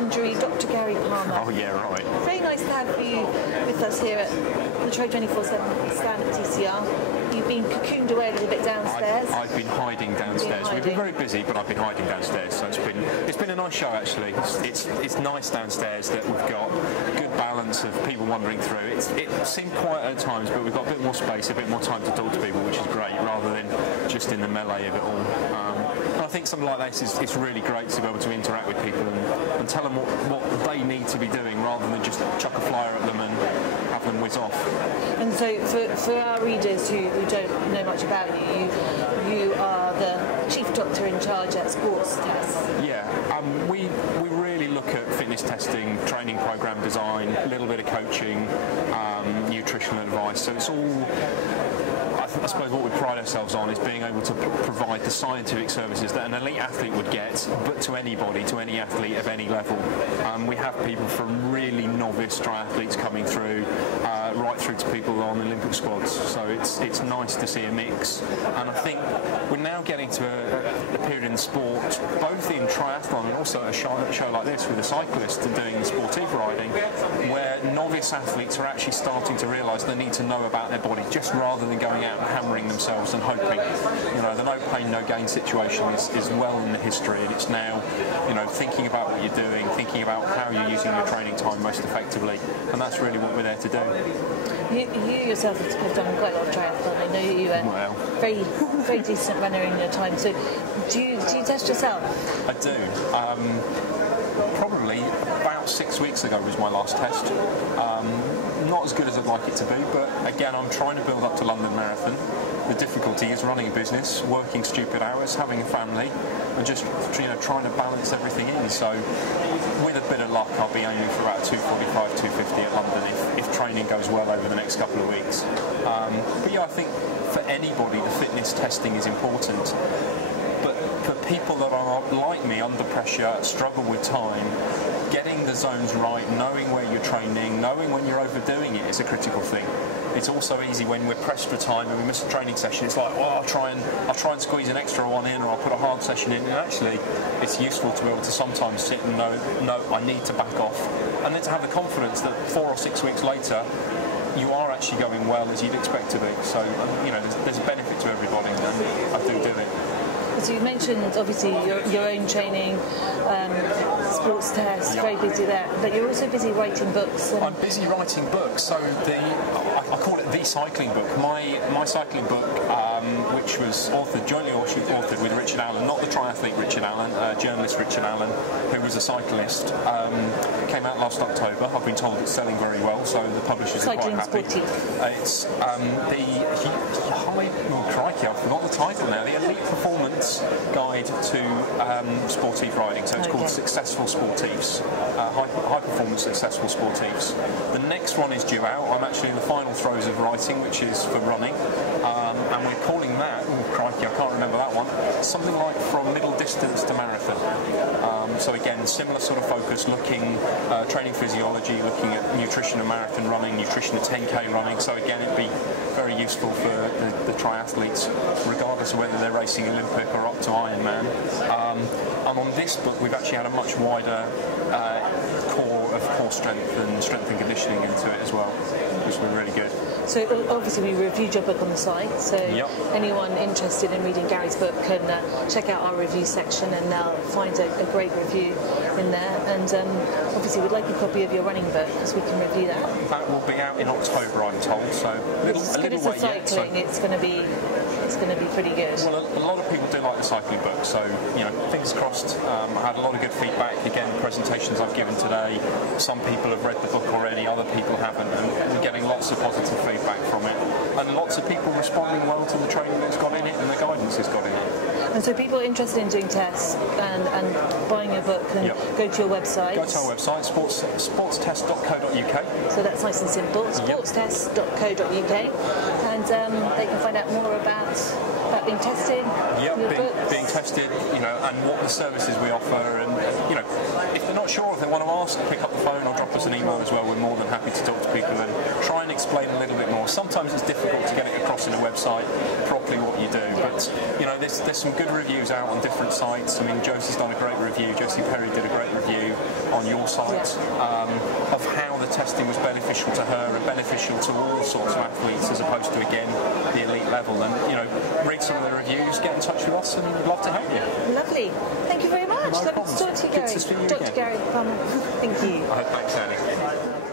legendary Dr Garry Palmer. Oh yeah, right. Very nice to have you with us here at the Trade 24/7 stand at TCR. You've been cocooned away a little bit downstairs. I've been hiding downstairs. We've been very busy, but I've been hiding downstairs. So it's been a nice show actually. It's nice downstairs that we've got good balance of people wandering through. It seemed quiet at times, but we've got a bit more space, a bit more time to talk to people, which is great, rather than just in the melee of it all. And I think something like this is really great to be able to interact with people and tell them what they need to be doing, rather than just chuck a flyer at them and have them whiz off. And so for our readers who don't know much about you, you are the chief doctor in charge at Sports Tests. Yeah, we really look at fitness testing, training program design, a little bit of coaching, nutritional advice. So it's all, I suppose what we pride ourselves on is being able to provide the scientific services that an elite athlete would get, but to anybody, to any athlete of any level. We have people from really novice triathletes coming through, right through to people on Olympic squads. So it's nice to see a mix. And I think we're now getting to a period in sport, both in triathlon and also a show like this with a cyclist and doing sportive riding, where novice athletes are actually starting to realise they need to know about their body, just rather than going out and hammering themselves and hoping. You know, the no pain, no gain situation is well in the history, and it's now, you know, thinking about what you're doing, thinking about how you're using your training time most effectively, and that's really what we're there to do. You yourself have done quite a lot of triathlon. I know you are very decent runner in your time. So do you test yourself? I do. Probably about 6 weeks ago was my last test. Not as good as I'd like it to be, but again, I'm trying to build up to London Marathon. The difficulty is running a business, working stupid hours, having a family, and just trying to balance everything in. So with a bit of luck, I'll be aiming for about 2:45, 2:50 at London if training goes well over the next couple of weeks. But yeah, I think for anybody, the fitness testing is important. But for people that are like me, under pressure, struggle with time, getting the zones right, knowing where you're training, knowing when you're overdoing it is a critical thing. It's also easy when we're pressed for time and we miss a training session. It's like, well, I'll try and squeeze an extra one in, or I'll put a hard session in. And actually, it's useful to be able to sometimes sit and know, no, I need to back off, and then to have the confidence that 4 or 6 weeks later, you are actually going well as you'd expect to be. So, there's a benefit to everybody, and I do it. So you mentioned obviously your own training, sports tests, very busy there, but you're also busy writing books. I'm busy writing books, so I call it the cycling book. My cycling book, which was jointly authored with Richard Allen, not the triathlete Richard Allen, journalist Richard Allen, who was a cyclist, came out last October. I've been told it's selling very well, so the publishers are quite happy. It's crikey, I forgot the title now. The Elite Performance Guide to Sportive Riding. So it's called Successful Sportives, High Performance Successful Sportives. The next one is due out. I'm actually in the final throes of writing, which is for running, and we're calling that, crikey, I can't remember that one, something like From Middle Distance to Marathon. So again, similar sort of focus, looking training physiology, looking at nutrition and marathon running, nutrition and 10k running. So again, it'd be very useful for the triathletes, regardless of whether they're racing Olympic or up to Ironman. And on this book, we've actually had a much wider core of core strength and conditioning into it as well, which has been really good. So obviously we reviewed your book on the site, so anyone interested in reading Gary's book can check out our review section, and they'll find a great review in there. And obviously we'd like a copy of your running book, because we can review that. That will be out in October, I'm told, so a little way yet. Cycling, it's going to be pretty good. Well, a lot of people do like the cycling book, so fingers crossed. I had a lot of good feedback. Again, the presentations I've given today, some people have read the book already, other people haven't, and we're getting lots of positive feedback from it, and lots of people responding well to the training that's got in it and the guidance it's got in it. And so people interested in doing tests and buying your book can go to your website. Go to our website, sportstest.co.uk. So that's nice and simple, sportstest.co.uk, and they can find out more about being tested. Being tested, and what the services we offer, and if they're not sure, if they want to ask, pick up the phone or drop us an email as well. We're more than happy to talk to people and try and explain a little bit more. Sometimes it's difficult to get it across in a website properly what you do, but there's some good reviews out on different sites. I mean, Josie's done a great review. Josie Perry did a great review. on your site of how the testing was beneficial to her and beneficial to all sorts of athletes, as opposed to, again, the elite level. And, you know, read some of the reviews, get in touch with us, and we'd love to help you. Lovely. Thank you very much. No Lovely problems. to talk to you, Good Gary. to see you Dr. again. Garry Palmer. Thank you. Thanks, Annie.